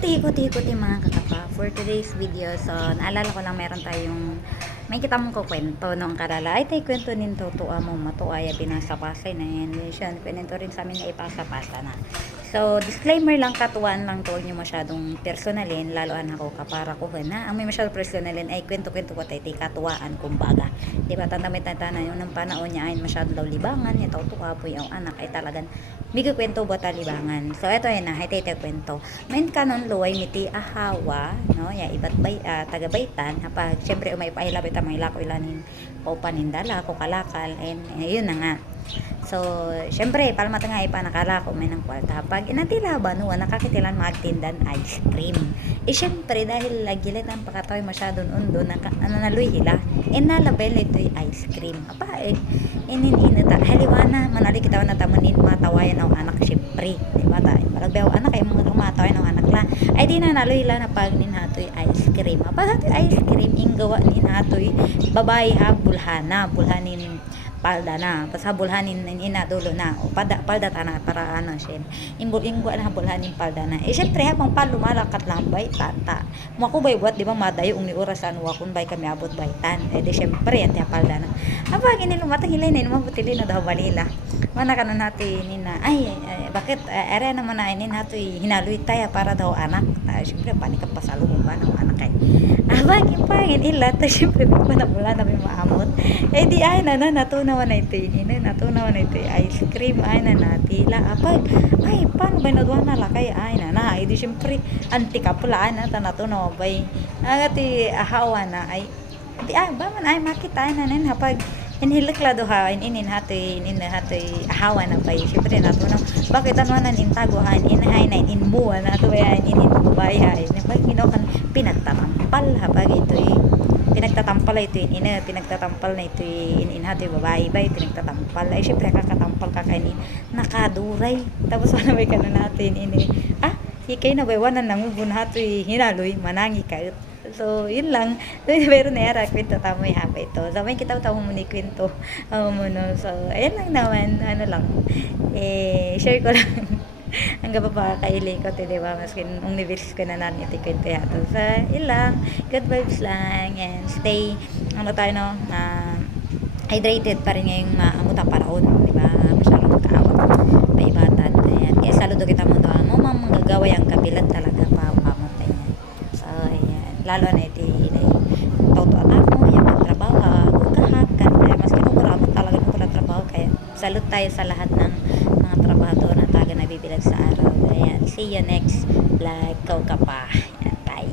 Ikuti-ikuti mga kakapa. For today's video, so naalala ko lang meron tayong may kita mong kukwento noong karala. Ay, tayo kwento ninto tuwa mo matuaya pinasapasay na yan. Yun, kwento rin sa amin na ipasapasa na. So, disclaimer lang, katuwaan lang to, nyo masyadong personalin, laloan ako kapara ko na. Ang may masyadong personalin ay kwento-kwento ko tayo, katuwaan kumbaga. Diba, tanda yung ng panahon niya ay masyadong daw libangan, ito tuwa po yung anak ay talagang bigay kwento ba talibangan. So, ito yun na, ay tayo kwento. Main kanon luway miti ahawa, no, ya ibat bay, taga-baytan, hapag, syempre, umay pailabit ang mga ilako ilanin, o panindala, ko kalakal, and yun na nga. So, syempre, palmata nga ipa nakala ko may ng kwarta. Pag inatila ba, no, nakakitilan magtindan ice cream. Eh, syempre, dahil lagilit ang pakatoy masyadong undo, naluy hila. Eh, nalabel ito'y ice cream. Apa, ininita. Haliwana, manali kita na tamunin, matawayan ang anak, syempre. Diba, tayo. Palagbayaw anak, ay mga matawayan ang anak la. Ay, di na naluy hila na pag ninato'y ice cream. Apa, hato'y ice cream, inggawa ninato'y babae ha, bulhanin palda na pasabulhanin ina dulo na o palda ta na para ano siya imbul-ingwa na bulhanin palda na syempre habang lumalakat lang bay tata mo ako bay buat di ba madayo ung ni orasan wa kun bay kami abot baytan di syempre yan palda na aba gini lumatang hilay na mabutilin na daw balila mana kanon natin nina bakit ere naman na inin nato hinaloy tayo para daw anak syempre panik ka pasalubong ba ng anak kay aba kimpangin ila ta syempre panabula na may maamot di ay na natunawan na ito natunawan na ito ice cream ay na natila apag ay paano ba nadwa na lakay ay na di syempre antika pula na natunaw bay agati ahawa na ay di ba man ay makita na nin hapag inhilikla do ha inin hatoy ahawa na bay syempre natunaw bakit anwanan intaguhan inhay na inmuwa na to yan inibay hay pag ginokan pinagtatampal hapag ito pinagtatampal na ito pinagtatampal na ito inhati babae bay pinagtatampal ay syempre kakatampal ka kainin nakaduray tapos ano may kanon natin hikay na baywanan nangubun hatoy hinaloy manangi ka so yun lang pero nayara kwento tamo yung hapa ito so may kita tamo muni kwento no so ayan lang naman ano lang share ko lang hanggang pa kaili ko diba maskin ung nibilis ko na namin iti kwento yato sa ilang good vibes lang and stay tayo no hydrated pa rin ngayong maamutang paraon diba masyadong kaawat paibatan ayan kaya saludo kita mo to mo manggagaway ang kabilan talaga paamot ayan so ayan lalo na iti toto atamo yung pagtrabaho kahap kan maskin kung maramot talaga ng trabaho kaya salud tayo sa lahat ng mga trabahador na taga nabibilag sa araw ayan see you next vlog kau ka pa ayan bye